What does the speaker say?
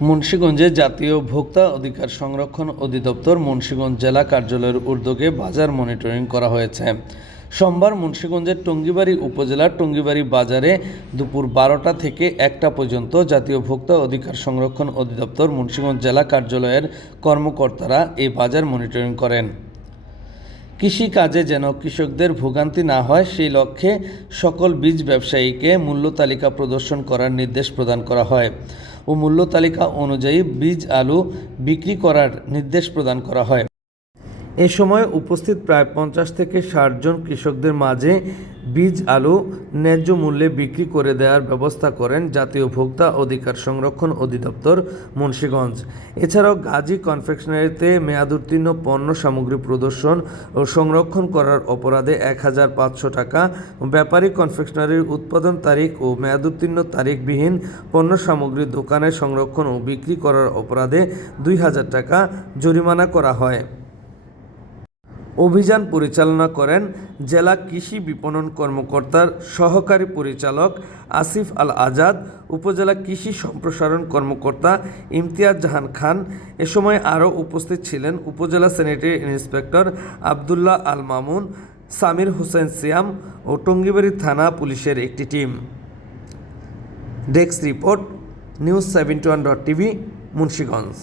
মুন্সীগঞ্জে জাতীয় ভোক্তা অধিকার সংরক্ষণ অধিদপ্তর মুন্সীগঞ্জ জেলা কার্যালয়ের উদ্যোগে বাজার মনিটরিং করা হয়েছে। সোমবার মুন্সীগঞ্জের টঙ্গিবাড়ি উপজেলার টঙ্গিবাড়ি বাজারে দুপুর বারোটা থেকে একটা পর্যন্ত জাতীয় ভোক্তা অধিকার সংরক্ষণ অধিদপ্তর মুন্সীগঞ্জ জেলা কার্যালয়ের কর্মকর্তারা এই বাজার মনিটরিং করেন। কৃষি কাজে যেন কৃষকদের ভোগান্তি না হয়, সেই লক্ষ্যে সকল বীজ ব্যবসায়ীকে মূল্য তালিকা প্রদর্শন করার নির্দেশ প্রদান করা হয়। ও মূল্য তালিকা অনুযায়ী বীজ আলু বিক্রি করার নির্দেশ প্রদান করা হয়। এ সময় উপস্থিত প্রায় পঞ্চাশ থেকে ষাট জন কৃষকদের মাঝে বীজ, আলু ন্যায্য মূল্যে বিক্রি করে দেওয়ার ব্যবস্থা করেন জাতীয় ভোক্তা অধিকার সংরক্ষণ অধিদপ্তর মুন্সীগঞ্জ। এছাড়াও গাজী কনফেকশনারিতে মেয়াদোত্তীর্ণ পণ্য সামগ্রী প্রদর্শন ও সংরক্ষণ করার অপরাধে এক হাজার পাঁচশো টাকা, ব্যাপারী কনফেকশনারির উৎপাদন তারিখ ও মেয়াদোত্তীর্ণ তারিখবিহীন পণ্য সামগ্রী দোকানে সংরক্ষণ ও বিক্রি করার অপরাধে দুই হাজার টাকা জরিমানা করা হয়। অভিযান পরিচালনা করেন জেলা কৃষি বিপণন কর্মকর্তার সহকারী পরিচালক আসিফ আল আজাদ, উপজেলা কৃষি সম্প্রসারণ কর্মকর্তা ইমতিয়াজ জাহান খান, এ সময় আরও উপস্থিত ছিলেন উপজেলা স্যানিটারি ইন্সপেক্টর আবদুল্লাহ আল মামুন, সামির হোসেন সিয়াম ও টঙ্গিবাড়ি থানা পুলিশের একটি team. Desk report, news seventy one dot TV, Munshiganj.